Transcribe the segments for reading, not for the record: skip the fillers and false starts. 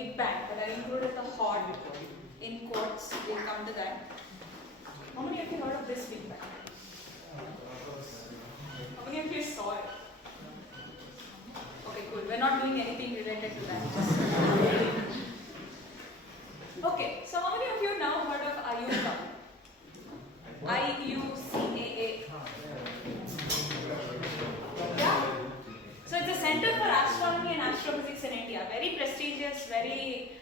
Big Bang, but I included the hot in quotes. We'll come to that. How many of you heard of this Big Bang? How many of you saw it? Okay, cool. We're not doing anything related to that. Okay, so how many of you now heard of IUCAA? IUCAA. Yeah? So it's a Center for Astronomy and Astrophysics in India. Very prestigious, very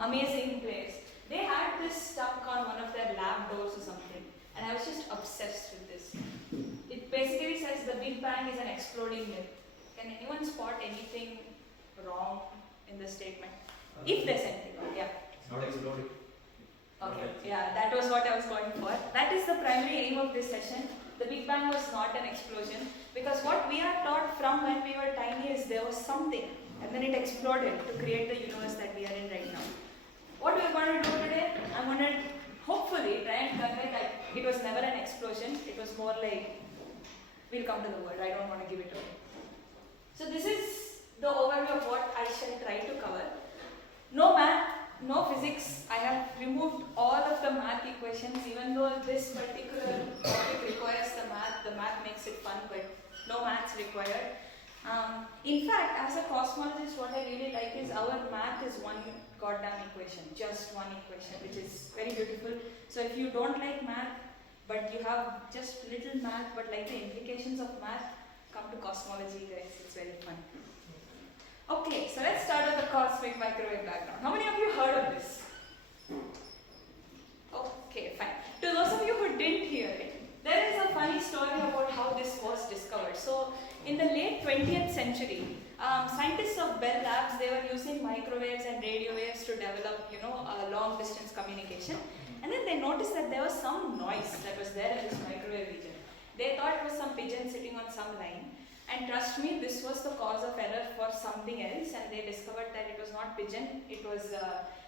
amazing place. They had this stuck on one of their lab doors or something, and I was just obsessed with this. It basically says the Big Bang is an exploding myth. Can anyone spot anything wrong in the statement? If there's anything wrong, yeah. Not exploding. Okay, yeah, that was what I was going for. That is the primary aim of this session. The Big Bang was not an explosion, because what we are taught from when we were tiny is there was something, and then it exploded to create the universe that we are in right now. What we're going to do today, I'm going to hopefully try and convey that it was never an explosion. It was more like, we'll come to the word, I don't want to give it away. So this is the overview of what I shall try to cover. No math, no physics. I have removed all of the math equations, even though this particular topic requires the math makes it fun, but no maths required. In fact, as a cosmologist, what I really like is our math is one goddamn equation, just one equation, which is very beautiful. So if you don't like math, but you have just little math, but like the implications of math, come to cosmology, guys. It's very fun. Okay, so let's start with the cosmic microwave background. How many of you heard of this? Okay, fine. To those of you who didn't hear it, there is a funny story about how this was discovered. So, in the late 20th century, scientists of Bell Labs, they were using microwaves and radio waves to develop, long distance communication. And then they noticed that there was some noise that was there in this microwave region. They thought it was some pigeon sitting on some line. And trust me, this was the cause of error for something else, and they discovered that it was not pigeon, it was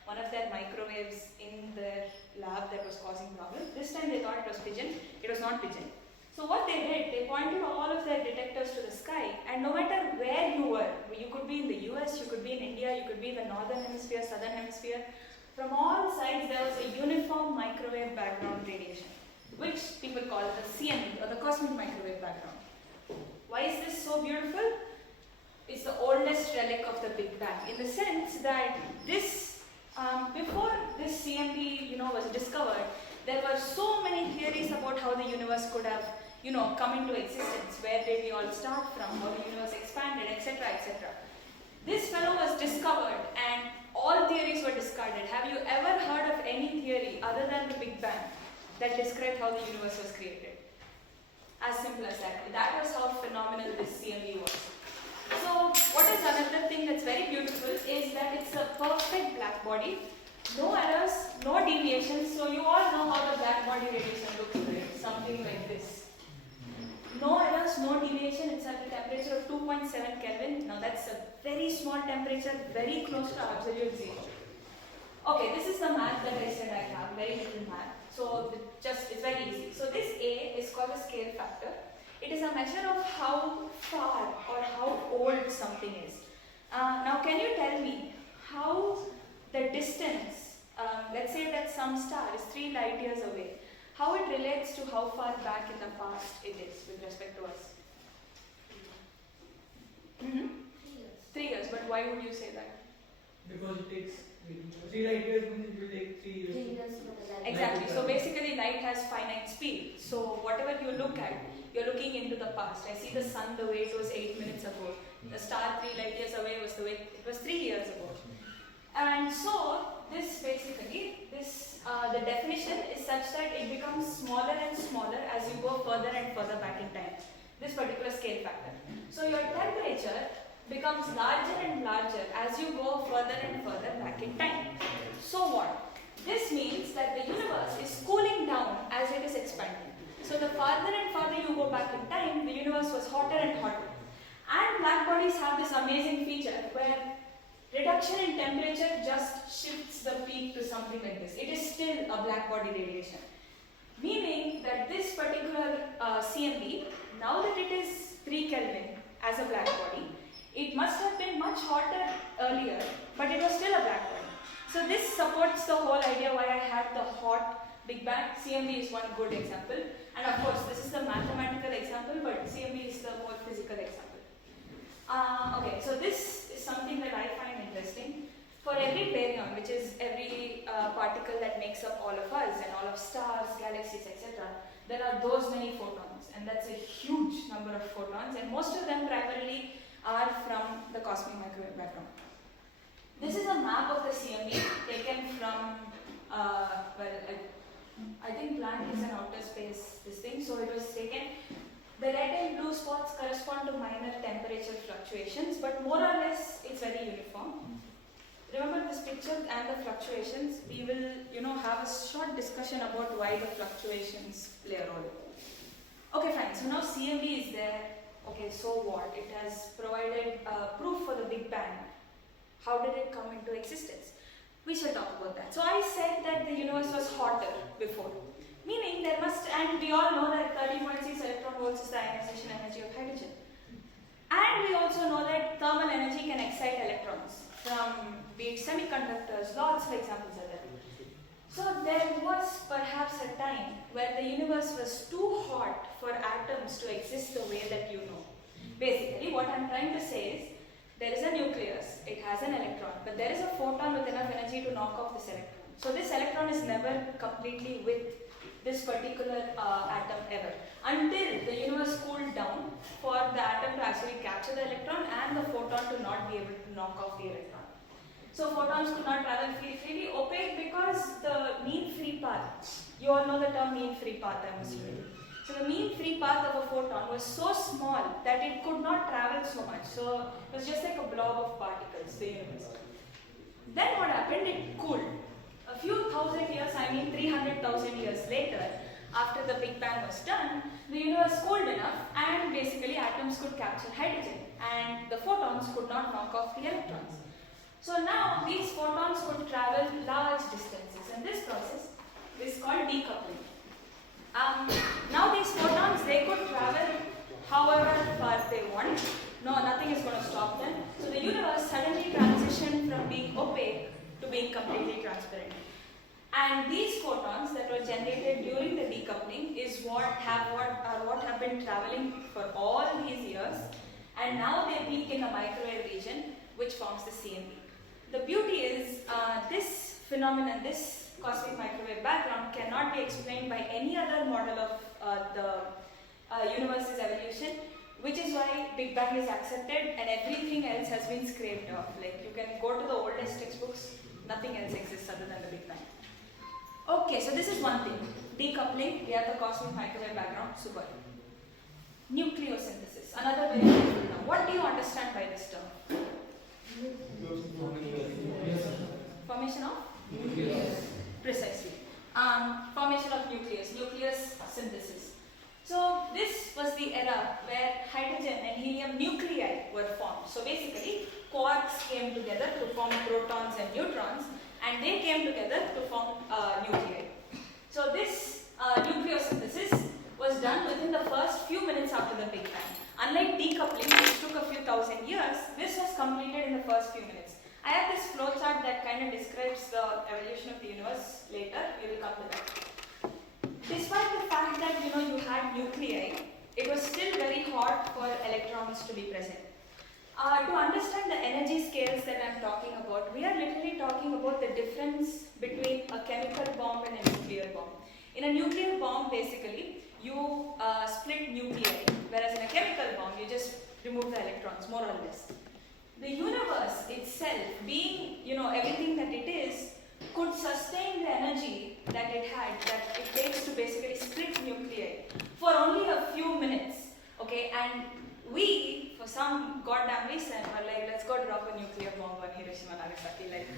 one of their microwaves in their lab that was causing problems. This time they thought it was pigeon, it was not pigeon. So what they did, they pointed all of their detectors to the sky, and no matter where you were, you could be in the US, you could be in India, you could be in the northern hemisphere, southern hemisphere, from all sides there was a uniform microwave background radiation, which people call the CMB, or the cosmic microwave background. Why is this so beautiful? It's the oldest relic of the Big Bang, in the sense that this, before this CMB, was discovered, there were so many theories about how the universe could have, come into existence. Where did we all start from? How the universe expanded, etc., etc. This fellow was discovered, and all theories were discarded. Have you ever heard of any theory other than the Big Bang that described how the universe was created? As simple as that. That was how phenomenal this CMB was. So, what is another thing that's very beautiful is that it's a perfect black body, no errors, no deviations. So, you all know how the black body radiation looks like, something like this. No errors, no deviation. It's at a temperature of 2.7 Kelvin. Now, that's a very small temperature, very close to absolute zero. Okay, this is the math that I said I have, very little math. So it's very easy. So this A is called the scale factor. It is a measure of how far or how old something is. Now can you tell me how the distance, let's say that some star is 3 light years away, how it relates to how far back in the past it is with respect to us? 3 years, but why would you say that? Because it takes 3 light years means it will take 3 years. 3 years for the light. Exactly. So basically light has finite speed. So whatever you look at, you're looking into the past. I see the sun the way it was 8 minutes ago. The star 3 light years away was the way it was 3 years ago. And so this basically, the definition is such that it becomes smaller and smaller as you go further and further back in time. This particular scale factor. So your temperature becomes larger and larger as you go further and further back in time. So what? This means that the universe is cooling down as it is expanding. So the farther and farther you go back in time, the universe was hotter and hotter. And black bodies have this amazing feature where reduction in temperature just shifts the peak to something like this. It is still a black body radiation. Meaning that this particular CMB, now that it is 3 Kelvin as a black body, it must have been much hotter earlier, but it was still a black So this supports the whole idea why I had the hot Big Bang. CMB is one good example. And of course, this is the mathematical example, but CMB is the more physical example. Okay, so this is something that I find interesting. For every baryon, which is every particle that makes up all of us and all of stars, galaxies, etc., there are those many photons, and that's a huge number of photons, and most of them primarily are from the cosmic microwave background. This is a map of the CMB taken from, I think Planck is an outer space this thing, so it was taken. The red and blue spots correspond to minor temperature fluctuations, but more or less it's very uniform. Remember this picture and the fluctuations. We will, have a short discussion about why the fluctuations play a role. Okay, fine. So now CMB is there. Okay, so what? It has provided proof for the Big Bang. How did it come into existence? We shall talk about that. So I said that the universe was hotter before. Meaning there must, and we all know that 30.6 electron volts is the ionization energy of hydrogen. And we also know that thermal energy can excite electrons from, be it semiconductors, lots of examples are there. So there was perhaps a time where the universe was too hot for atoms to exist the way that you know. Basically, what I'm trying to say is, there is a nucleus, it has an electron, but there is a photon with enough energy to knock off this electron. So this electron is never completely with this particular atom ever, until the universe cooled down for the atom to actually capture the electron and the photon to not be able to knock off the electron. So photons could not travel freely, opaque because the mean free path, you all know the term mean free path, I'm assuming. So the mean free path of a photon was so small that it could not travel so much. So it was just like a blob of particles, the universe. Then what happened? It cooled. A few thousand years, 300,000 years later, after the Big Bang was done, the universe cooled enough and basically atoms could capture hydrogen and the photons could not knock off the electrons. So now these photons could travel large distances, and this process is called decoupling. Now these photons, they could travel however far they want. No, nothing is going to stop them. So the universe suddenly transitioned from being opaque to being completely transparent. And these photons that were generated during the decoupling is what have been traveling for all these years, and now they peak in a microwave region which forms the CMB. The beauty is this phenomenon, this cosmic microwave background cannot be explained by any other model of the universe's evolution, which is why Big Bang is accepted and everything else has been scraped off. Like you can go to the oldest textbooks, nothing else exists other than the Big Bang. Okay, so this is one thing. Decoupling, we have the cosmic microwave background, super. Nucleosynthesis, another very beautiful term. What do you understand by this term? Formation of? Nucleus. Precisely. Formation of nucleus synthesis. So this was the era where hydrogen and helium nuclei were formed. So basically, quarks came together to form protons and neutrons, and they came together to form nuclei. So this nucleosynthesis was done within the first few minutes after the Big Bang. Unlike decoupling, which took a few thousand years, this was completed in the first few minutes. I have this flowchart that kind of describes the evolution of the universe later. We will come to that. Despite the fact that you had nuclei, it was still very hard for electrons to be present. To understand the energy scales that I'm talking about, we are literally talking about the difference between a chemical bomb and a nuclear bomb. In a nuclear bomb, basically, you split nuclei, whereas in a chemical bomb, you just remove the electrons, more or less. The universe itself, being everything that it is, could sustain the energy that it had, that it takes to basically split nuclei for only a few minutes. Okay, and we, for some goddamn reason, were like, let's go drop a nuclear bomb on Hiroshima and Nagasaki. Like,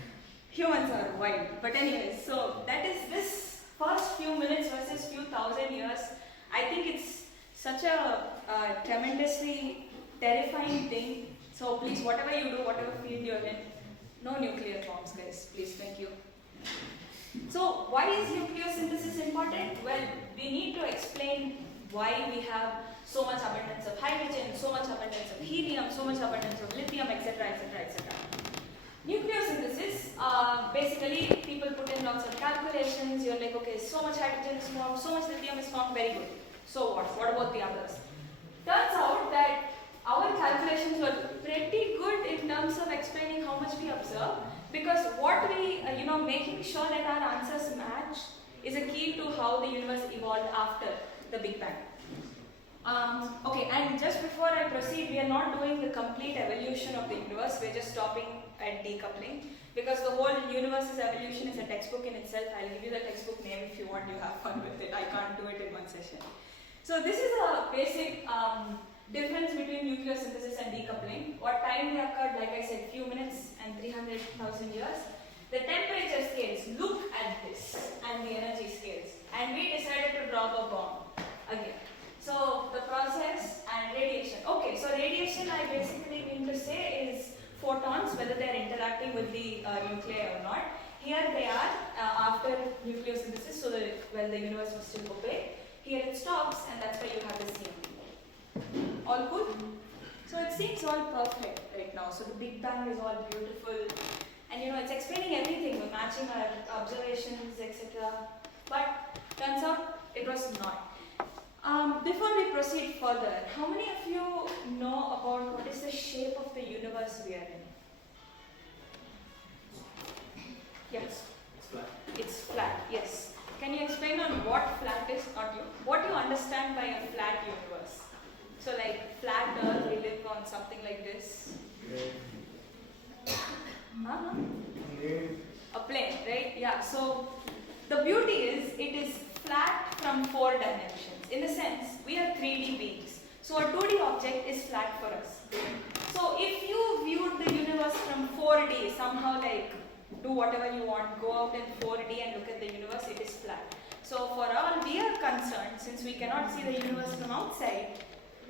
humans are wild. But anyways, so that is this first few minutes versus few thousand years. I think it's such a tremendously terrifying thing. So please, whatever you do, whatever field you're in, no nuclear bombs, guys. Please, thank you. So why is nucleosynthesis important? Well, we need to explain why we have so much abundance of hydrogen, so much abundance of helium, so much abundance of lithium, etc., etc., etc. Nucleosynthesis basically people put in lots of calculations. You're like, okay, so much hydrogen is formed, so much lithium is formed, very good. So what? What about the others? Turns out that our calculations were pretty good in terms of explaining how much we observe, because what we, making sure that our answers match is a key to how the universe evolved after the Big Bang. Okay, and just before I proceed, we are not doing the complete evolution of the universe, we're just stopping at decoupling, because the whole universe's evolution is a textbook in itself. I'll give you the textbook name if you want, you have fun with it. I can't do it in one session. So this is a basic difference between nucleosynthesis and decoupling. What time they occurred, like I said, few minutes and 300,000 years. The temperature scales, look at this, and the energy scales. And we decided to drop a bomb again. So the process and radiation. Okay, so radiation, I basically mean to say, is photons, whether they are interacting with the nuclei or not. Here they are after nucleosynthesis, so that the universe was still opaque. Here it stops, and that's why you have the CMB. All good? So it seems all perfect right now. So the Big Bang is all beautiful, and it's explaining everything. We're matching our observations, etc. But turns out it was not. Before we proceed further, how many of you know about what is the shape of the universe we are in? Yes. It's flat. It's flat, yes. Can you explain on what flat is? Not you. What do you understand by a flat universe? So like flat Earth, we live on something like this. A plane, right? Yeah. So the beauty is it is flat from 4 dimensions. In the sense, we are 3D beings. So a 2D object is flat for us. So if you viewed the universe from 4D, somehow like do whatever you want, go out in 4D and look at the universe, it is flat. So for all we are concerned, since we cannot see the universe from outside,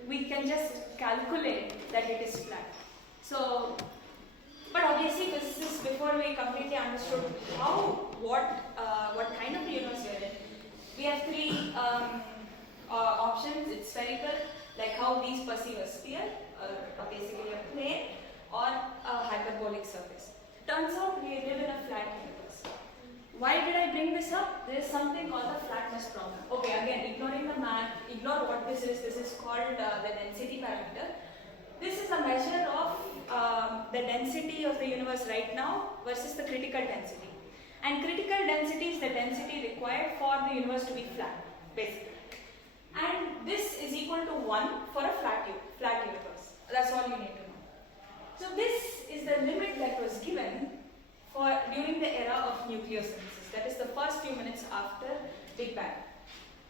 we can just calculate that it is flat. So, but obviously physicists, before we completely understood what kind of a universe we are in, we have 3 options. It's spherical, like how these perceive a sphere, or basically a plane, or a hyperbolic surface. Turns out we live in a flat universe. Why did I bring this up? There is something called the flatness problem. Okay, again, ignoring the math, ignore what this is. This is called the density parameter. This is a measure of the density of the universe right now versus the critical density. And critical density is the density required for the universe to be flat, basically. And this is equal to 1 for a flat universe. That's all you need to know. So this is the limit that was given during the era of nucleosynthesis. That is the first few minutes after Big Bang.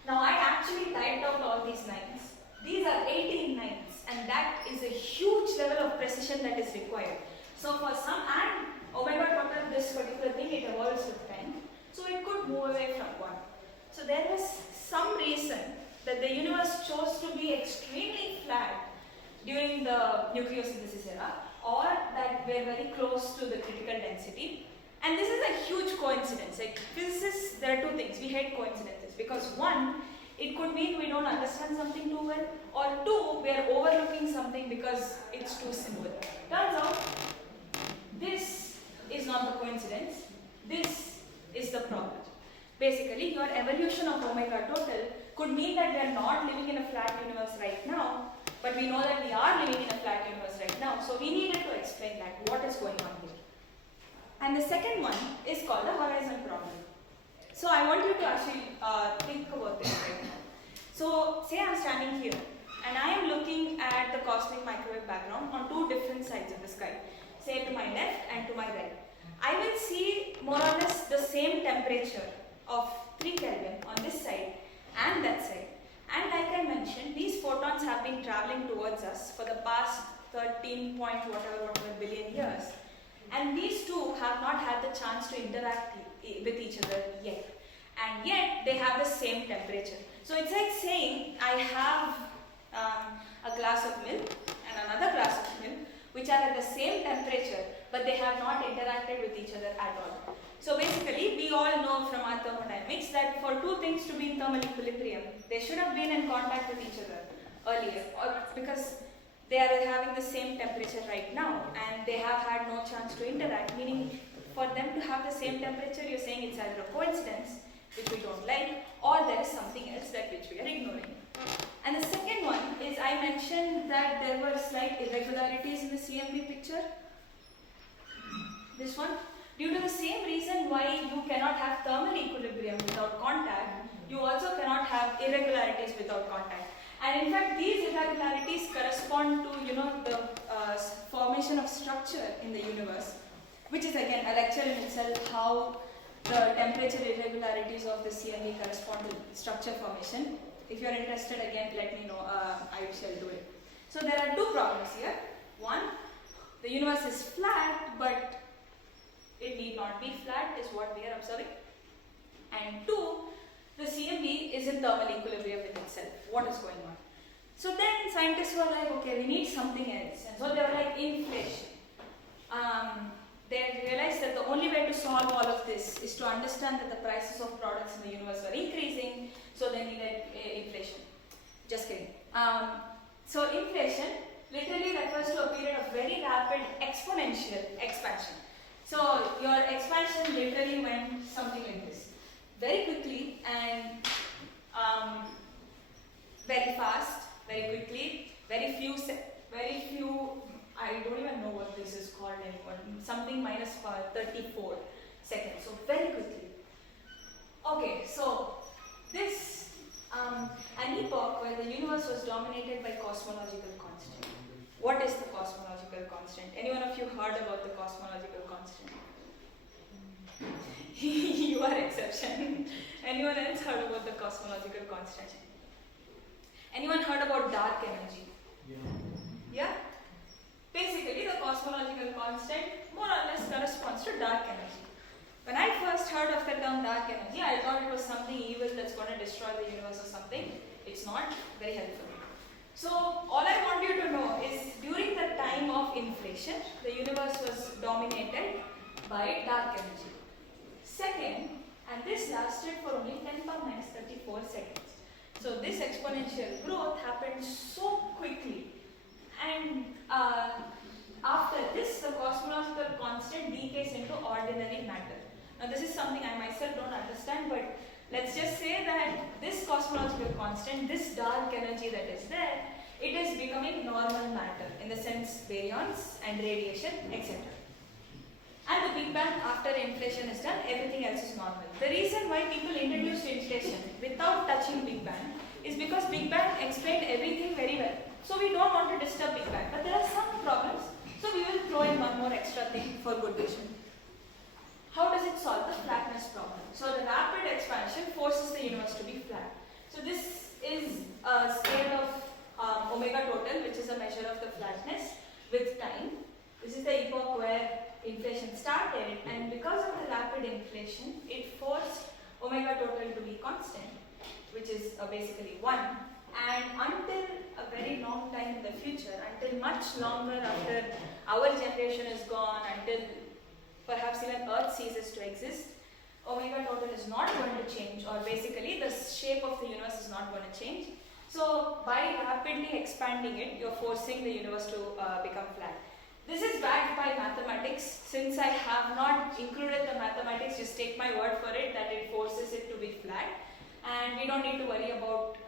Now I actually typed out all these lines. These are 18 lines, and that is a huge level of precision that is required. So for some, and omega total, this particular thing, it evolves with time. So it could move away from 1. So there was some reason that the universe chose to be extremely flat during the nucleosynthesis era, or that we're very close to the critical density. And this is a huge coincidence. Like physicists, there are 2 things. We hate coincidences because 1, it could mean we don't understand something too well, or 2, we are overlooking something because it's too simple. Turns out, this is not the coincidence. This is the problem. Basically, your evolution of omega total could mean that we are not living in a flat universe right now, but we know that we are living in a flat universe right now. So we needed to explain that, what is going on here. And the second one is called the horizon problem. So I want you to actually think about this right now. So say I'm standing here, and I am looking at the cosmic microwave background on 2 different sides of the sky, say to my left and to my right. I will see more or less the same temperature of 3 Kelvin on this side and that side. And like I mentioned, these photons have been traveling towards us for the past 13 point whatever billion years. And these 2 have not had the chance to interact with each other yet. And yet, they have the same temperature. So it's like saying, I have a glass of milk and another glass of milk, which are at the same temperature, but they have not interacted with each other at all. So basically, we all know from our thermodynamics that for 2 things to be in thermal equilibrium, they should have been in contact with each other earlier, or because they are having the same temperature right now, and they have had no chance to interact, meaning for them to have the same temperature, you're saying it's either a coincidence, which we don't like, or there is something else that which we are ignoring. And the second one is I mentioned that there were slight irregularities in the CMB picture. This one. Due to the same reason why you cannot have thermal equilibrium without contact, you also cannot have irregularities without contact. And in fact, these irregularities correspond to, the formation of structure in the universe, which is again a lecture in itself, how the temperature irregularities of the CME correspond to structure formation. If you are interested, again, let me know, I shall do it. So there are two problems here. One, the universe is flat, but it need not be flat, is what we are observing. And two, the CMB is in thermal equilibrium with itself. What is going on? So then scientists were like, okay, we need something else. And so they were like, inflation. They realized that the only way to solve all of this is to understand that the prices of products in the universe were increasing, so they needed inflation. Just kidding. So inflation literally refers to a period of very rapid exponential expansion. So your expansion literally went something like this. Very quickly and very fast, very quickly, very few, I don't even know what this is called anymore, something minus 34 seconds, so very quickly. Okay, so this, an epoch where the universe was dominated by cosmological constant. What is the cosmological constant? Anyone of you heard about the cosmological constant? You are exception. Anyone else heard about the cosmological constant? Anyone heard about dark energy? Yeah? Basically, the cosmological constant more or less corresponds to dark energy. When I first heard of the term dark energy, I thought it was something evil that's going to destroy the universe or something. It's not very helpful. So, all I want you to know is during the time of inflation, the universe was dominated by dark energy. Second, and this lasted for only 10 power minus 34 seconds. So this exponential growth happened so quickly, and after this, the cosmological constant decays into ordinary matter. Now this is something I myself don't understand, but let's just say that this cosmological constant, this dark energy that is there, it is becoming normal matter in the sense baryons and radiation, etc. And the Big Bang, after inflation is done, everything else is normal. The reason why people introduced inflation without touching Big Bang is because Big Bang explained everything very well. So we don't want to disturb Big Bang. But there are some problems, so we will throw in one more extra thing for good vision. How does it solve the flatness problem? So the rapid expansion forces the universe to be flat. So this is a scale of omega total, which is a measure of the flatness with time. This is the epoch where inflation started, and because of the rapid inflation, it forced omega total to be constant, which is basically 1. And until a very long time in the future, until much longer after our generation is gone, until perhaps even Earth ceases to exist, omega total is not going to change, or basically the shape of the universe is not going to change. So by rapidly expanding it, you're forcing the universe to become flat. This is backed by mathematics. Since I have not included the mathematics, just take my word for it that it forces it to be flat. And we don't need to worry about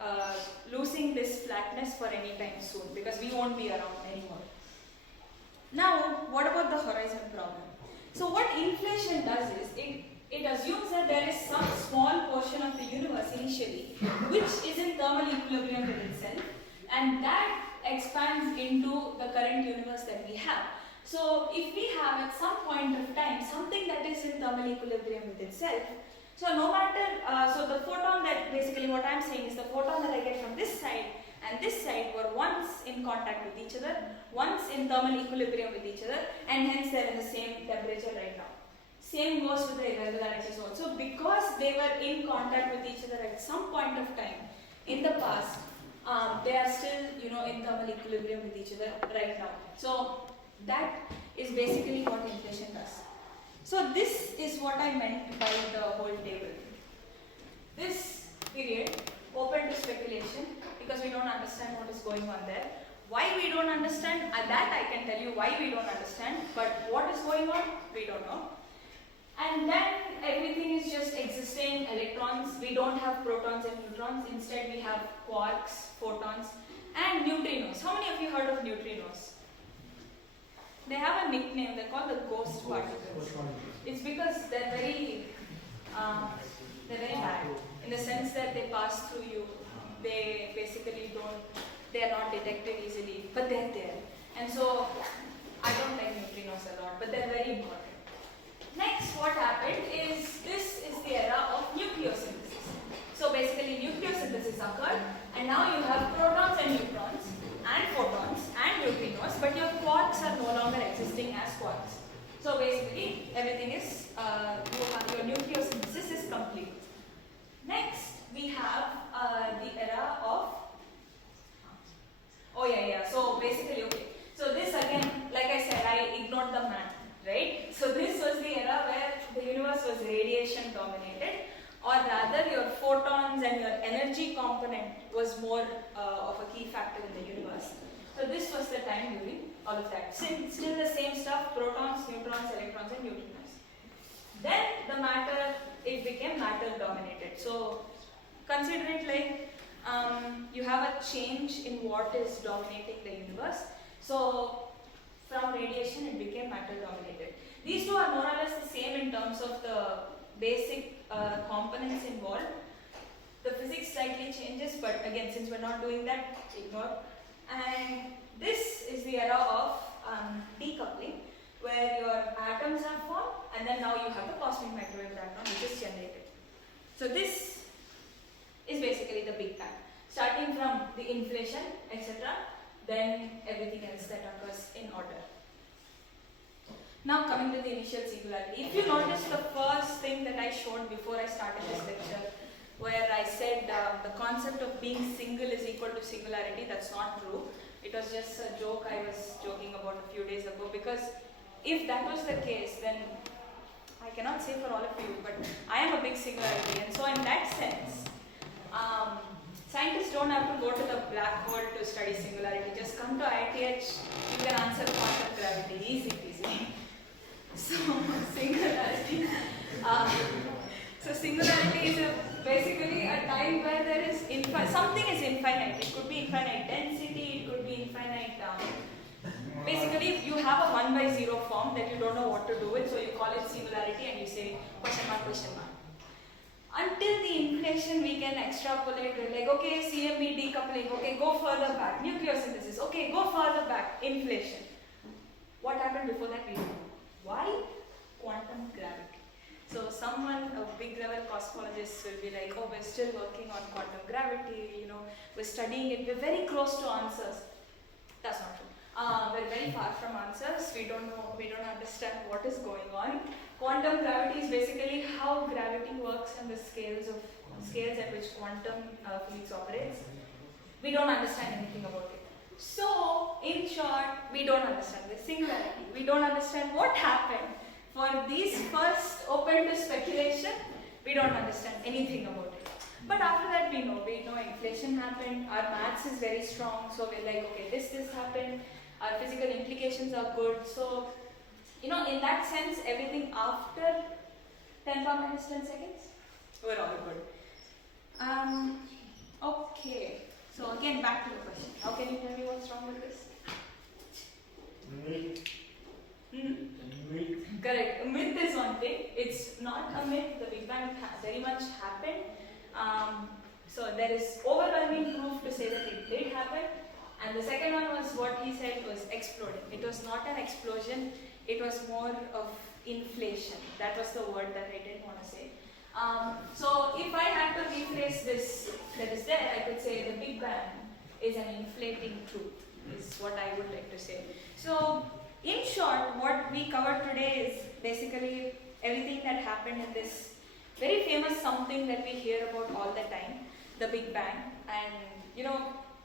losing this flatness for any time soon, because we won't be around anymore. Now, what about the horizon problem? So what inflation does is, it assumes that there is some small portion of the universe initially which is in thermal equilibrium with itself, and that expands into the current universe that we have. So if we have at some point of time something that is in thermal equilibrium with itself, so no matter, so the photon that, basically what I am saying is the photon that I get from this side and this side were once in contact with each other, once in thermal equilibrium with each other, and hence they are in the same temperature right now. Same goes with the irregularities also, because they were in contact with each other at some point of time in the past. They are still, in thermal equilibrium with each other right now. So that is basically what inflation does. So this is what I meant by the whole table. This period open to speculation, because we don't understand what is going on there. Why we don't understand, that I can tell you why we don't understand, but what is going on, we don't know. protons. Instead, we have quarks, photons, and neutrinos. How many of you heard of neutrinos? They have a nickname. They're called the ghost particles. It's because they're very bad in the sense that they pass through you. They basically they are not detected easily, but they're there. And so I don't like neutrinos a lot, but they're very important. Next, what happened is this is the era of nucleosynthesis. So basically nucleosynthesis occurred, and now you have protons and neutrons and photons and neutrinos, but your quarks are no longer existing as quarks. So basically everything is, your nucleosynthesis is complete. Next, we have the era of, so basically, okay. So this again, like I said, I ignored the math, right? So this was the era where the universe was radiation dominated, or rather your photons and your energy component was more of a key factor in the universe. So this was the time during all of that. Still the same stuff, protons, neutrons, electrons and neutrinos. Then the matter, it became matter dominated. So consider it like you have a change in what is dominating the universe. So from radiation it became matter dominated. These two are more or less the same in terms of the basic components involved. The physics slightly changes, but again, since we're not doing that, ignore. And this is the era of decoupling, where your atoms are formed, and then now you have the cosmic microwave background which is generated. So this is basically the Big Bang, starting from the inflation, etc., then everything else that occurs in order. Now coming to the initial singularity. If you notice the first thing that I showed before I started this lecture, where I said the concept of being single is equal to singularity, that's not true. It was just a joke I was joking about a few days ago, because if that was the case, then I cannot say for all of you, but I am a big singularity, and so in that sense, scientists don't have to go to the black hole to study singularity. Just come to IITH, you can answer quantum gravity, easy peasy. So singularity. So singularity is basically a time where there is something is infinite. It could be infinite density, it could be infinite. Basically, you have a 1 by 0 form that you don't know what to do with, so you call it singularity and you say question mark, question mark. Until the inflation, we can extrapolate. We're like, okay, CMB decoupling, okay, go further back. Nucleosynthesis, okay, go further back. Inflation. What happened before that? We don't know. Why? Quantum gravity. So someone, a big level cosmologist will be like, oh, we're still working on quantum gravity, we're studying it, we're very close to answers. That's not true. We're very far from answers. We don't know, we don't understand what is going on. Quantum gravity is basically how gravity works and the scales at which quantum physics operates. We don't understand anything about it. So, in short, we don't understand the singularity. We don't understand what happened. For these first open to speculation, we don't understand anything about it. But after that, we know inflation happened, our maths is very strong, so we're like, okay, this happened, our physical implications are good. So, in that sense, everything after 10 power minus 10 seconds, we're all good. Okay, so again, back to the question. How can you tell me what's wrong with this? Myth. Correct. A myth is one thing. It's not a myth. The Big Bang very much happened. So there is overwhelming proof to say that it did happen. And the second one was what he said was exploding. It was not an explosion. It was more of inflation. That was the word that I didn't want to say. So if I had to rephrase this that is there, I could say the Big Bang is an inflating truth, is what I would like to say. So in short, what we covered today is basically everything that happened in this very famous something that we hear about all the time, the Big Bang. And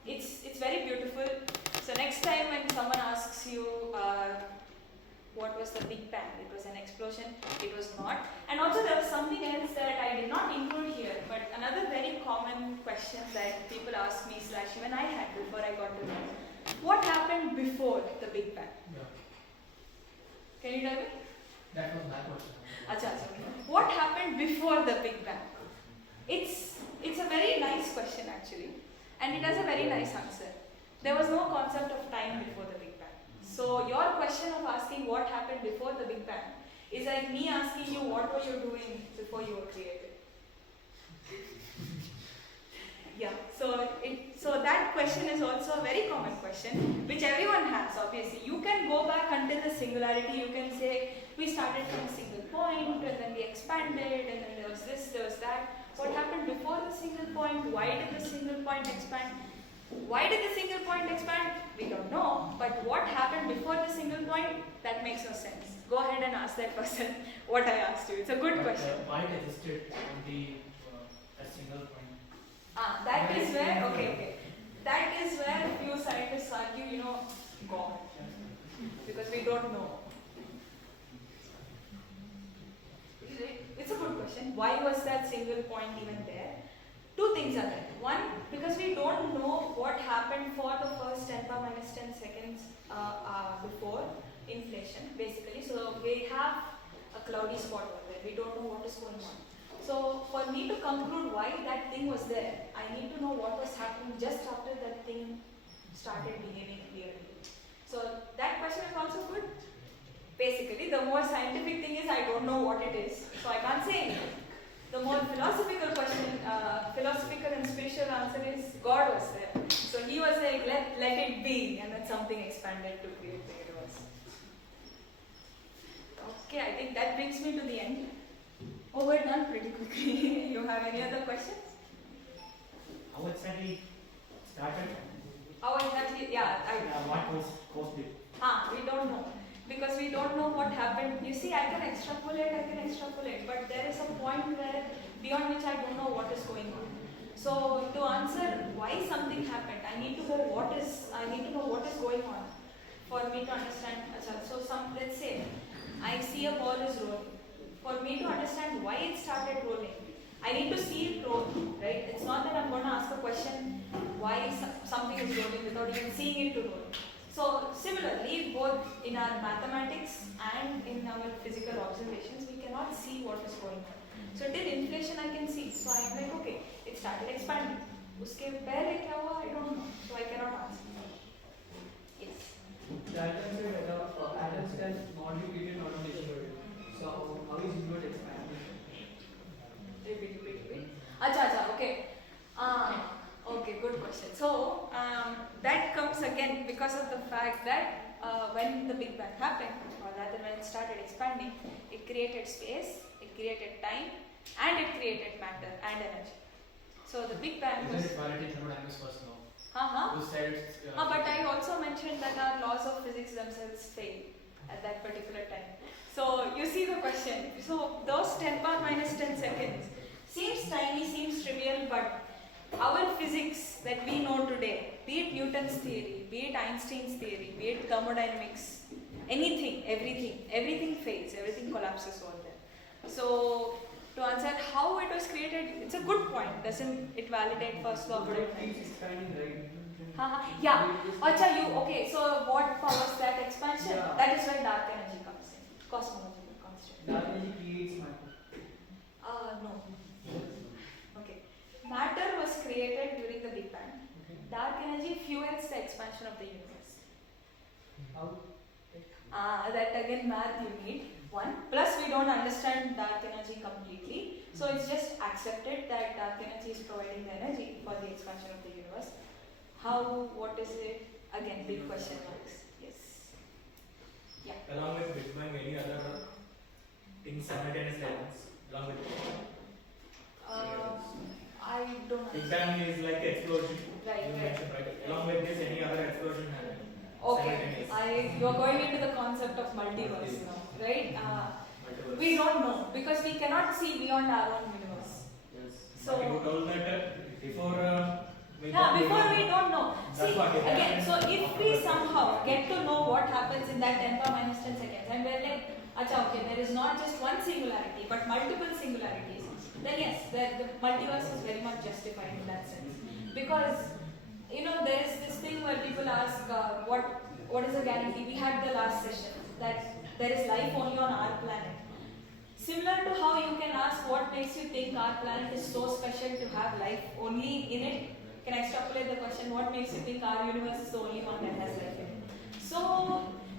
it's very beautiful. So next time when someone asks you what was the Big Bang, it was an explosion, it was not. And also there was something else that I did not include here, but another very common question that people ask me / even I had before I got to know. What happened before the Big Bang? Yeah. Can you tell me? That was my question. Acha. What happened before the Big Bang? It's a very nice question. actually, and it has a very nice answer. There was no concept of time before the Big Bang. So your question of asking what happened before the Big Bang is like me asking you what were you doing before you were created. Yeah, so that question is also a very common question, which everyone has, obviously. You can go back until the singularity, you can say, we started from a single point, and then we expanded, and then there was this, there was that. What happened before the single point? Why did the single point expand? Why did the single point expand? We don't know, but what happened before the single point? That makes no sense. Go ahead and ask that person what I asked you. It's a good question. Why it existed on the a single point? That is where, okay. That is where a few scientists argue, God. Because we don't know. It's a good question. Why was that single point even there? Two things are there. One, because we don't know what happened for the first 10 power minus 10 seconds before inflation, basically. So we have a cloudy spot over there. We don't know what is going on. So for me to conclude why that thing was there, I need to know what was happening just after that thing started behaving weirdly. So that question is also good. Basically, the more scientific thing is I don't know what it is, so I can't say anything. The more philosophical question, philosophical and spiritual answer is God was there. So he was like, let it be, and then something expanded to create the universe. Okay, I think that brings me to the end. Oh, we're done pretty quickly. You have any other questions? How exactly started? How exactly? Yeah, What was caused it? we don't know. Because we don't know what happened. You see, I can extrapolate, but there is a point where beyond which I don't know what is going on. So to answer why something happened, I need to know what is going on for me to understand. So let's say I see a ball is rolling. For me to understand why it started rolling, I need to see it roll, right? It's not that I'm going to ask a question why something is rolling without even seeing it to roll. So similarly, both in our mathematics and in our physical observations, we cannot see what is going on. So till inflation I can see. So I am like, okay, it started expanding. Uske pehle kya hua? I don't know. So I cannot answer. Yes. That time said atoms can not be created, not be destroyed. So how is universe expanding? Repeat. Acha, okay. Okay, good question. So that comes again because of the fact that when the Big Bang happened, or rather when it started expanding, it created space, it created time, and it created matter and energy. So the Big Bang was... Isn't it valid in thermodynamics first law? Uh-huh. You said But I also mentioned that our laws of physics themselves failed at that particular time. So you see the question. So those 10 power minus 10 seconds seems tiny, seems trivial, but our physics that we know today, be it Newton's theory, be it Einstein's theory, be it thermodynamics, anything, everything fails, everything collapses over there. So to answer how it was created, it's a good point. Doesn't it validate first law of thermodynamics? It's expanding, right? Yeah. Acha, okay, so what powers that expansion? Yeah. That is where dark energy comes in. Cosmology constant. Dark energy creates matter. No. Okay. Matter was created during the Big Bang. Okay. Dark energy fuels the expansion of the universe. How? That again math you need. One. Plus we don't understand dark energy completely. So it's just accepted that dark energy is providing the energy for the expansion of the universe. How, what is it? Again, big question marks. Yes. Yeah. Along with Big Bang, any other things simultaneously happens along with I don't Big know. Bang is like explosion. Right, You right. mentioned, right? Along with this, any other explosion happened? Okay, you're going into the concept of multiverse now, right? Multiverse. We don't know because we cannot see beyond our own universe. Yes. So- But you told that before Before we don't know. That's See, what it again, happens. so if we somehow get to know what happens in that 10 power minus 10 seconds, and we're like, acha, okay, there is not just one singularity, but multiple singularities, then yes, the multiverse is very much justified in that sense. Because, there is this thing where people ask, what is a guarantee? We had the last session, that there is life only on our planet. Similar to how you can ask what makes you think our planet is so special to have life only in it, can extrapolate the question, what makes you think our universe is the only one that has life in it? So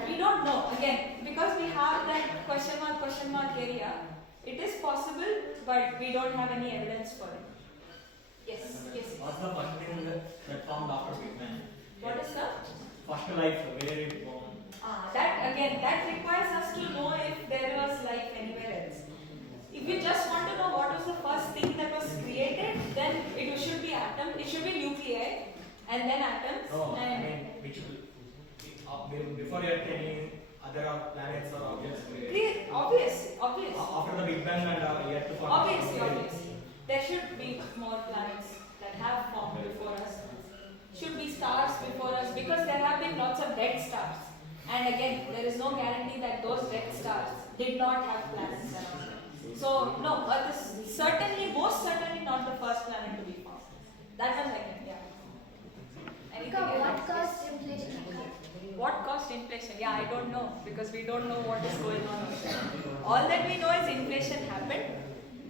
we don't know. Again, because we have that question mark area, it is possible, but we don't have any evidence for it. Yes, yes. What's the first thing that formed after Big Bang? What is the? First life, where it born? That requires us to know if there was life anywhere else. If you just want to know what was the first thing that was created, then it should be atom. It should be nuclei, and then atoms. No, I and mean, before Earth, any other planets or objects created? obvious. After the Big Bang and Earth formed. Obviously. There should be more planets that have formed before us. Should be stars before us, because there have been lots of dead stars. And again, there is no guarantee that those dead stars did not have planets around them. So no, Earth is most certainly not the first planet to be formed. That was second, yeah. Anything else? What caused inflation? What caused inflation? Yeah, I don't know, because we don't know what is going on out there. All that we know is inflation happened,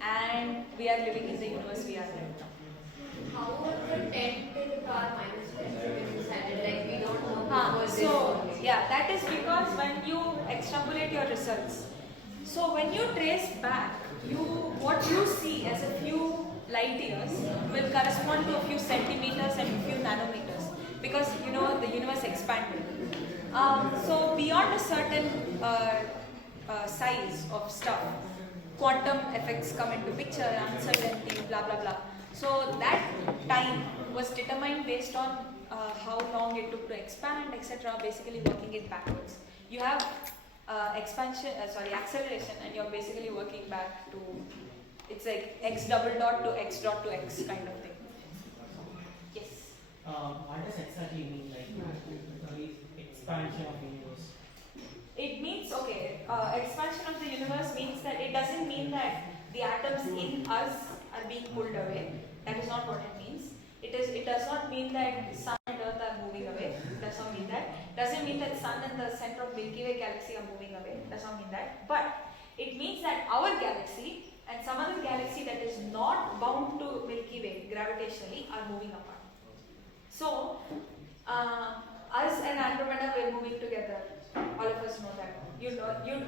and we are living in the universe we are in now. How would the 10 to the power minus 10 be decided? Like we don't know before this So only. yeah, that is because when you extrapolate your results, so when you trace back, what you see as a few light years will correspond to a few centimeters and a few nanometers, because the universe expanded. So beyond a certain size of stuff, quantum effects come into picture, uncertainty, blah blah blah. So that time was determined based on how long it took to expand, etc. Basically working it backwards. You have acceleration, and you're basically working back to, it's like x double dot to x dot to x kind of thing. Yes. What does exactly mean, like expansion of the universe? It means, expansion of the universe means that it doesn't mean that the atoms in us are being pulled away. That is not what it means. It does not mean that sun and earth are moving away. It does not mean that. Doesn't mean that sun and the center of Milky Way galaxy are moving away. Does not mean that. But it means that our galaxy and some other galaxy that is not bound to Milky Way gravitationally are moving apart. So, us and Andromeda were moving together. All of us know that.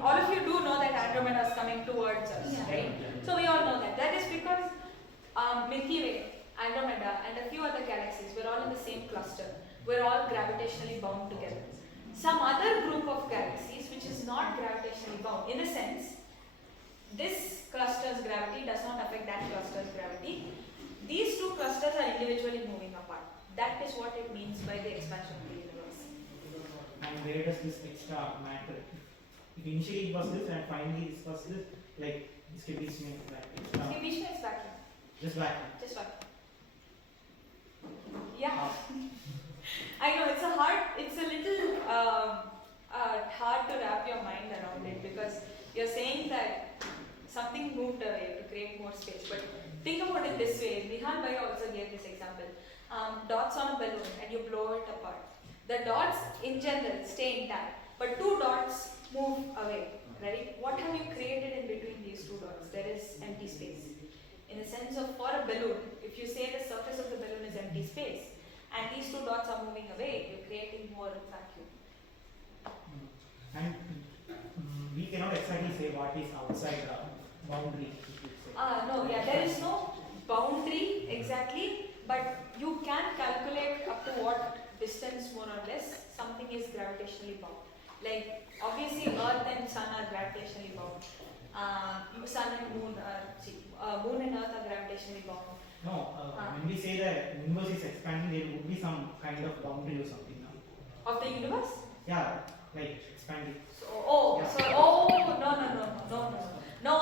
All of you do know that Andromeda is coming towards us, right? So we all know that. That is because Milky Way, Andromeda, and a few other galaxies were all in the same cluster. We're all gravitationally bound together. Some other group of galaxies which is not gravitationally bound, in a sense, this cluster's gravity does not affect that cluster's gravity. These two clusters are individually moving apart. That is what it means by the expansion of the universe. And where does this extra matter? If initially it was this and finally this was this, like this can be smooth, like extra. Distribution is vacuum. Just back. Just vacuum. Yeah. I know it's a little hard to wrap your mind around it, because you're saying that something moved away to create more space. But think about it this way. Nihal Bhai also gave this example. Dots on a balloon and you blow it apart. The dots in general stay intact, but two dots move away, right? What have you created in between these two dots? There is empty space. In the sense of, for a balloon, if you say the surface of the balloon is empty space, and these two dots are moving away, you're creating more vacuum. And we cannot exactly say what is outside the boundary. There is no boundary exactly, but you can calculate up to what distance, more or less, something is gravitationally bound. Like, obviously Earth and Sun are gravitationally bound. Sun and Moon Moon and Earth are gravitationally bound. No, when we say the universe is expanding, there would be some kind of boundary or something now. Of the universe? Yeah, like expanding. No.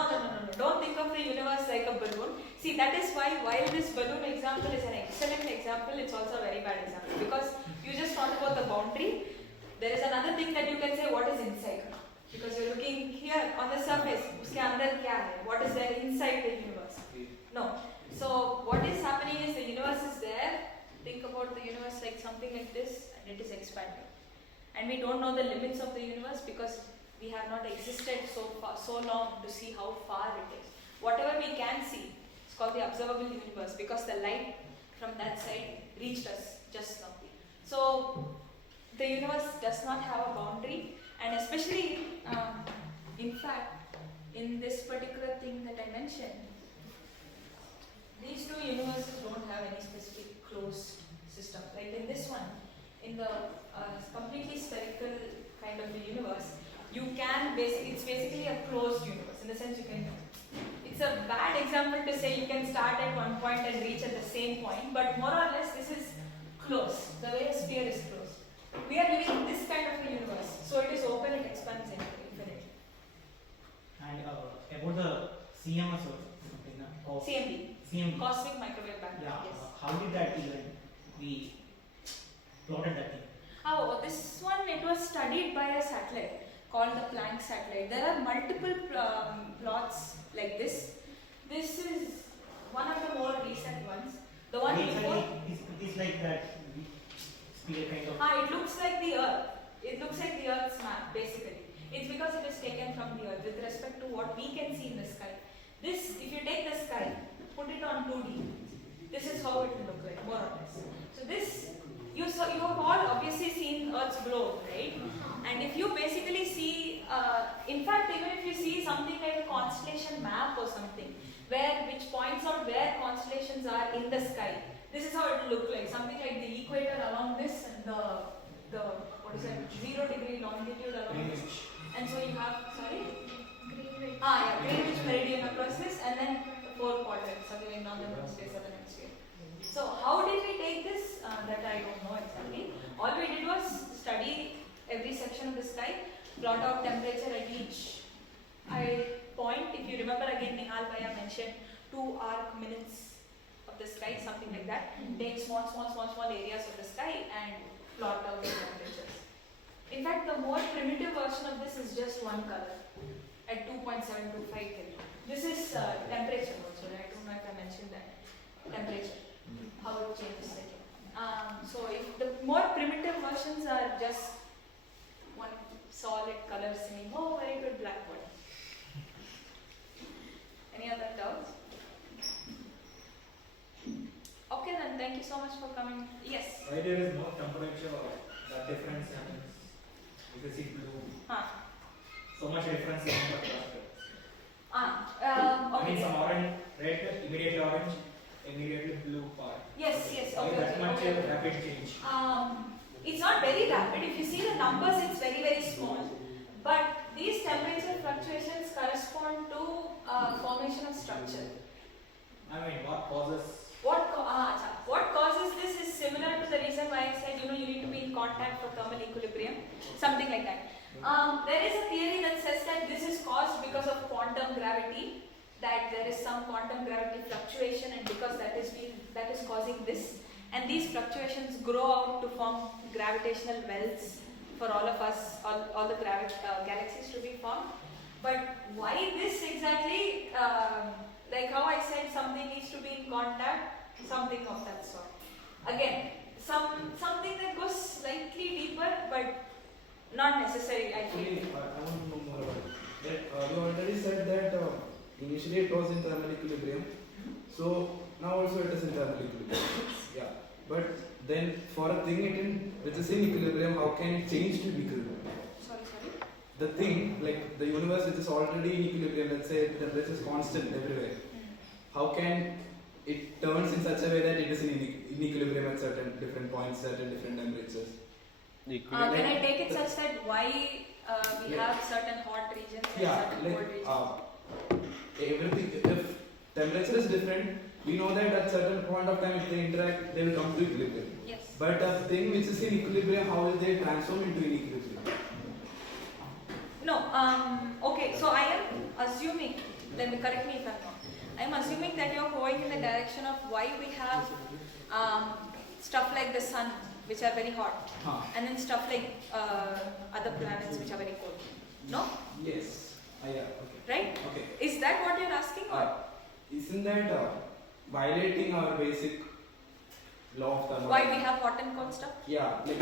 Don't think of the universe like a balloon. See, that is why, while this balloon example is an excellent example, it's also a very bad example. Because you just talked about the boundary. There is another thing that you can say, what is inside? Because you're looking here on the surface, uske andar kya hai? What is there inside the universe? No. So what is happening is the universe is there. Think about the universe like something like this, and it is expanding. And we don't know the limits of the universe because we have not existed so long to see how far it is. Whatever we can see is called the observable universe, because the light from that side reached us just now. So the universe does not have a boundary, and especially, in fact, in this particular thing that I mentioned, these two universes don't have any specific closed system. Like in this one, in the completely spherical kind of a universe, you can it's basically a closed universe in the sense you can. It's a bad example to say you can start at one point and reach at the same point, but more or less this is closed. The way a sphere is closed. We are living in this kind of a universe, so it is open, it expands infinitely. And about the CMS or something, CMB. Cosmic microwave background. Yeah. Yes. How did that even we plotted that thing? Oh, this one, it was studied by a satellite called the Planck satellite. There are multiple plots like this. This is one of the more recent ones. The one before. It is like that sphere kind of. It looks like the Earth. It looks like the Earth's map, basically. It's because it is taken from the Earth with respect to what we can see in the sky. This, if you take the sky, put it on 2D, this is how it will look like, more or less. So this, you have all obviously seen Earth's globe, right? And if you basically see, in fact, even if you see something like a constellation map or something, which points out where constellations are in the sky, this is how it will look like. Something like the equator along this and the what is it, 0 degree longitude along this. And so you have, sorry? Greenwich. Greenwich meridian across this, and then 4 quadrants, something like northern hemisphere, southern hemisphere. So how did we take this? That I don't know exactly. All we did was study every section of the sky, plot out temperature at each point. If you remember again, Nihal Bhaiya mentioned 2 arc minutes of the sky, something like that. Take small areas of the sky and plot out the temperatures. In fact, the more primitive version of this is just one color at 2.725 Kelvin. This is temperature also. I don't know if I mentioned that. Temperature, how it changes. So if the more primitive versions are just one solid color saying, oh, very good, blackboard. Any other doubts? Okay then, thank you so much for coming. Yes? Why there is no temperature that difference happens? Because it blue. So much difference in the cluster. I mean, some orange, red, immediately orange, immediately blue part. Yes, Why that much rapid change? It's not very rapid. If you see the numbers, it's very, very small. But these temperature fluctuations correspond to formation of structure. I mean, what causes? What causes this is similar to the reason why I said, you need to be in contact for thermal equilibrium, something like that. There is a theory that says that this is caused because of quantum gravity, that there is some quantum gravity fluctuation, and because that is causing this, and these fluctuations grow out to form gravitational wells for all of us, all the galaxies to be formed. But why this exactly? Like how I said, something needs to be in contact, something of that sort. Again, something that goes slightly deeper, but not necessary, I feel. Actually, I want to know more about it. You already said that initially it was in thermal equilibrium, so now also it is in thermal equilibrium. Yeah, but then for a thing which is in equilibrium, how can it change to equilibrium? Sorry. The thing, like the universe which is already in equilibrium, let's say the temperature is constant everywhere. How can it turns in such a way that it is in equilibrium at certain different points, certain different temperatures? Can I take it such that why we have certain hot regions and certain cold regions? Everything, if temperature is different, we know that at certain point of time if they interact, they will come to equilibrium. Yes. But a thing which is in equilibrium, how will they transform into equilibrium? No, okay, so I am assuming, let me correct me if I'm wrong. I am assuming that you're going in the direction of why we have stuff like the sun, which are very hot, and then stuff like other planets which are very cold. No? Yes. Yeah, okay. Right? Okay. Is that what you're asking? Or? Isn't that violating our basic law of thermodynamics? Why we have hot and cold stuff? Yeah, like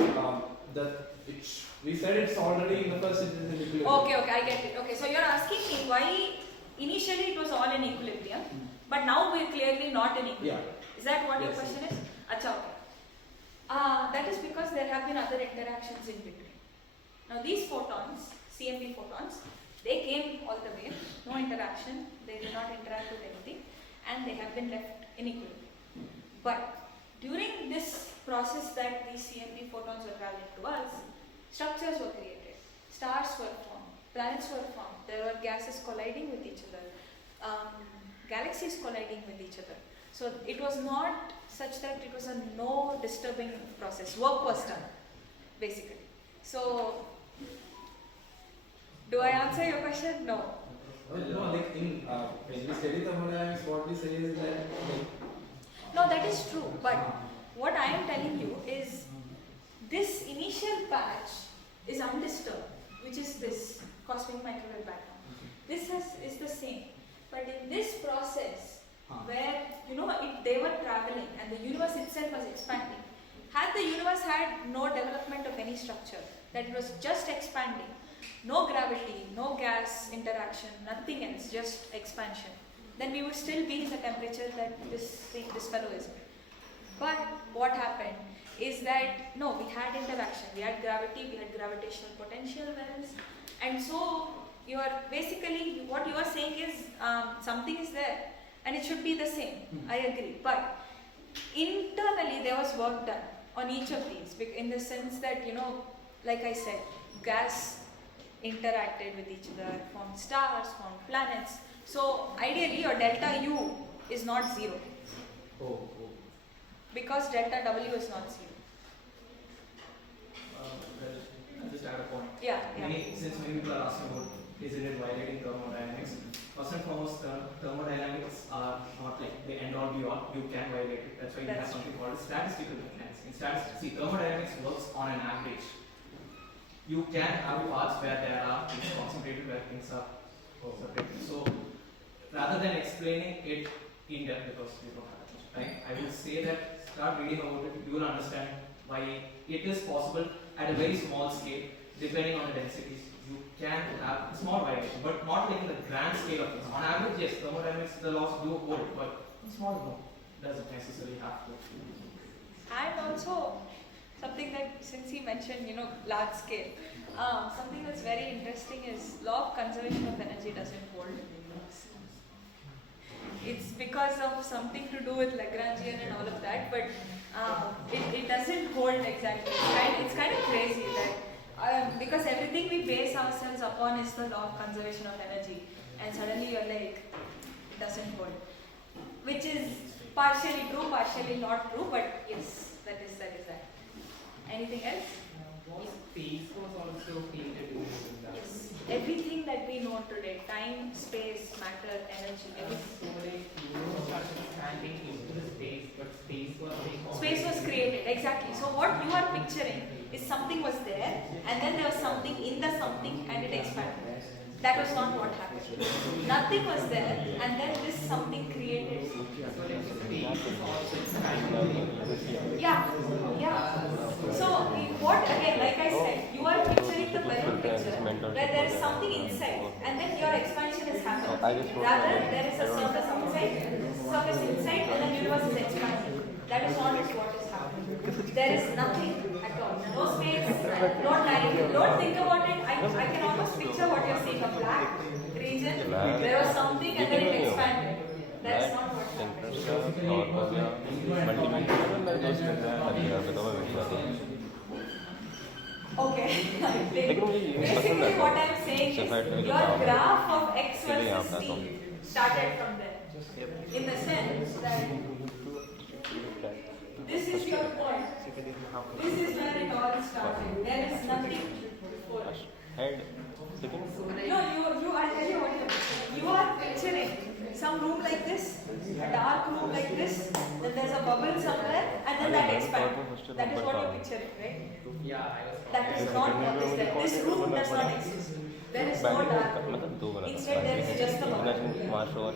we said it's already in the first it is in equilibrium. Okay, I get it. Okay, so you're asking me why initially it was all in equilibrium, but now we're clearly not in equilibrium. Yeah. Is that what your Yes. question is? Acha, okay. That is because there have been other interactions in between. Now these photons, CMB photons, they came all the way, no interaction, they did not interact with anything, and they have been left in equilibrium. But during this process that these CMB photons were traveling to us, structures were created, stars were formed, planets were formed, there were gases colliding with each other, galaxies colliding with each other. So it was not such that it was a no disturbing process. Work was done, basically. So, do I answer your question? No. No, like when we study thermodynamics, what we say is that No, that is true. But what I am telling you is this initial patch is undisturbed, which is this cosmic microwave background. This is the same. But in this process, where they were traveling and the universe itself was expanding, had the universe had no development of any structure, that it was just expanding, no gravity, no gas interaction, nothing else, just expansion, then we would still be in the temperature that this fellow is in. But what happened is that no, we had interaction, we had gravity, we had gravitational potential wells, and so you are basically what you are saying is something is there and it should be the same. I agree, but internally there was work done on each of these in the sense that like I said, gas interacted with each other, formed stars, formed planets. So ideally your delta U is not 0 because delta W is not 0. I'll just add a point. Yeah. Since many people are asking about isn't it violating thermodynamics, first and foremost, thermodynamics are not like the end all be all. You can violate it. That's why you have something called statistical mechanics. In statistics, thermodynamics works on an average. You can have parts where there are things concentrated, where things are separated. So rather than explaining it in depth, because we don't have that much time, I would say that start reading about it. You will understand why it is possible at a very small scale, depending on the densities. You can have a small variation, but not like in the grand scale of things. On average, yes, thermodynamics, the laws do hold, but small no, doesn't necessarily have to. And also, something that since he mentioned, large scale, something that's very interesting is law of conservation of energy doesn't hold. It's because of something to do with Lagrangian and all of that, but it doesn't hold exactly. It's kind of crazy that because everything we base ourselves upon is the law of conservation of energy, and suddenly you're like, it doesn't hold, which is partially true, partially not true, but yes, that is that. Anything else? Was space was also created in that? Yes. Everything that we know today, time, space, matter, energy, everything. So like universe started expanding into the space, but space was like Space was created, exactly. So what you are picturing is something was there, and then there was something in the something, and it expanded. That was not what happened. Nothing was there, and then this something created. so like space is also expanding. Yeah. So what again? Like I said, you are picturing the balloon picture where there is something inside, and then your expansion is happening. Rather, there is a surface outside, surface inside, and the universe is expanding. That is not what is happening. There is nothing at all. No space, no time. Don't think about it. I can almost picture what you're saying. A black region. There was something, and then it expanded. That's not what happened. Okay. Basically, what I'm saying is your graph of x versus t started from there. In the sense that this is your point. This is where it all started. There is nothing before. No, I'll tell you what you're picturing. You are picturing some room like this, a dark room like this, then there's a bubble somewhere, and then that expands. That is what you're picturing, right? Yeah, I was. That is not what is there. This room does not exist. There is no dark room. Instead, there is just a bubble.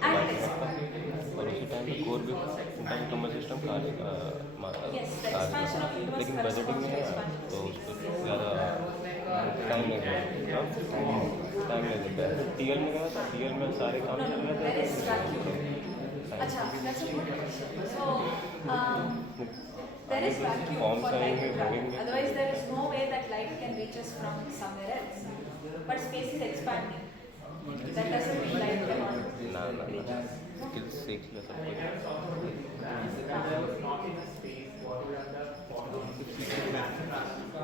And it expands. Yes, the expansion of universe corresponds to expansion. Time नहीं देता है TL में गया था TL में सारे काम चल रहे थे अच्छा, that's a good question. So, there is vacuum Forms for are light to in travel. moving. Otherwise, there is no way that light can reach us from somewhere else. But space is expanding. That doesn't mean light cannot ना ना reach ना us. Skills सीख लो सब कुछ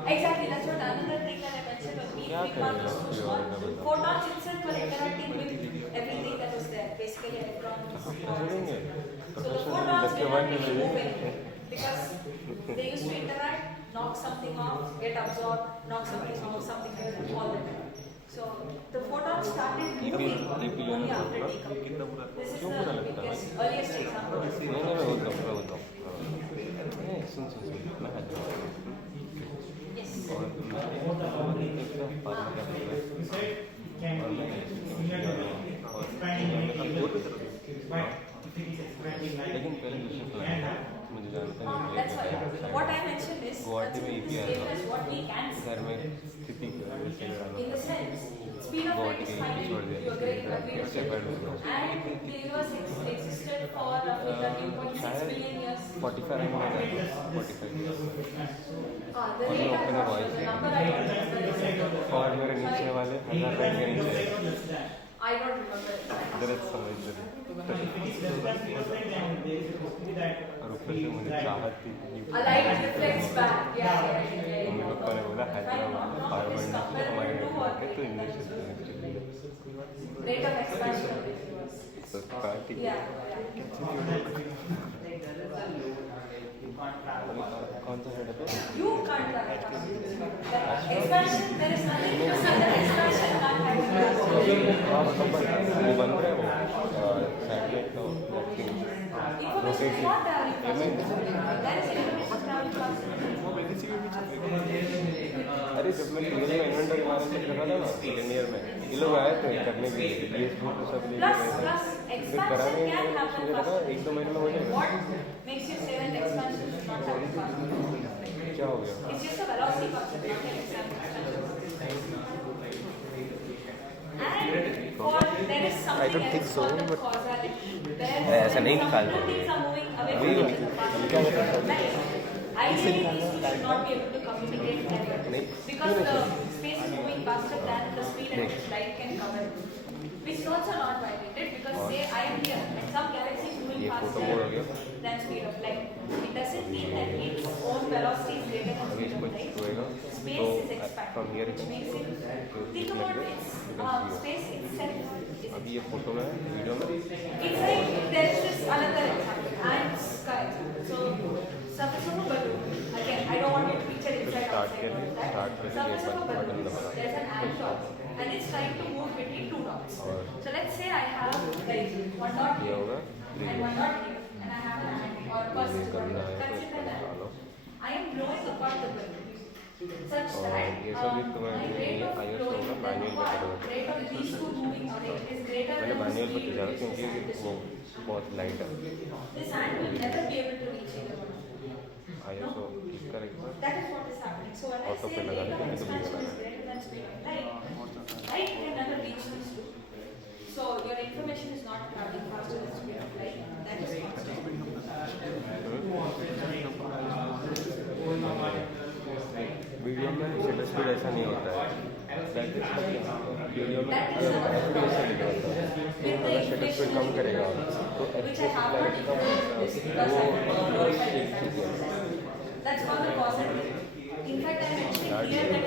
Exactly, that's what another thing that I mentioned was we क्या can't करेगा so small. Photons itself were interacting with everything that was there, basically electrons. भेजेंगे So the professor photons लिख के cannot बाद really move भेजेंगे anything because they used to interact, knock something off, get absorbed, knock something off, something else, all the time. So the photons started moving only after decompression. This is the biggest, earliest example. नहीं नहीं मैं बोलता हूँ नहीं सुन सुन सुन मैं Yes. और मैं एक बात क्या बोल और मैं लेकिन पहले दूसरे प्लान मुझे जानते हैं That's why. What I mentioned is Guwahati में EPI same as what we can see. घर में स्थिति In the sense, speed of light is finite. You agree with me? And the universe existed for roughly 13.6 billion years. 45 में 45 The rate I got, the number I got, और मेरे नीचे वाले 1000 run के नीचे I don't remember. गलत समझ और ऊपर से मुझे चाहत थी A light reflects back. Yeah. Mummy papa ने बोला हैदराबाद फार्वर्ड हमारे नेटवर्क है तो English Rate of expansion of the universe. तो पार्टी Yeah. कौन सा हेड पे You can't run it. Expansion, there is nothing to say that expansion can't happen. हाँ मतलब वो बन रहा है वो सैटेलाइट का Information is not traveling faster. There is information traveling faster. अरे जब मैं रियल में इन्वेंटरी मारने से कर रहा था ना सेकेंड ईयर में ये लोग आए थे करने के लिए DSP को सब लेके Plus, गए थे expansion कराने can मुझे happen लगा faster. 1-2 महीने में हो जाएगा What makes you say that expansion is not happening faster? क्या हो गया It's just a velocity concept, not an expansion. And for there is something don't think else so, called the but- causality. There ऐसा नहीं some निकालते two things are moving away वही from वही each other क्या faster. मतलब Like, ideally these two should not be able to communicate ever. नहीं Because the space is moving faster than the speed at which light can cover it. Which is also not violated because say I am here and some galaxy is moving ये faster photo mode हो गया than speed of light. It doesn't mean that its own velocity is greater than अभी speed इसको of light. छुएगा Space is तो expanding, from here which makes it think about its space itself. अभी ये photo में video में It's like there is this another example, ants sky. So surface of a balloon. Again, I don't want you to picture inside start outside. करें, That start करें, surface ये of a button balloon. दबाना। There's an ant dot, and it's trying to move between two dots. और So let's say I have like one dot ये here होगा and one dot here, and I have an ant or ये first करना है that's it. तो And डालो I am blowing apart the balloon such और that ये सब भी my तुम्हें rate नहीं of आईएस blowing होगा them मैनुअल में apart, करोगे rate of these two moving away is greater मैंने than the मैनुअल पर speed किया at which क्योंकि this ant is वो moving. बहुत लाइट है This ant will never be able to reach either one of them. IS हो इसका एक बार That is what is happening. So when I Auto say पे लगा rate of देते हैं, तो भी expansion लगा is greater than speed of light, light can never reach these two. So your information is not traveling faster than speed of light. That is constant. Video में shutter speed ऐसा नहीं होता है वीडियो में FPS से लिखा होता है तो अगर शटर स्पीड कम करेगा तो Which I FPS have not direct come included this because वो I don't know if I एक चीज़ है That's called the causality. In fact, I mentioned here that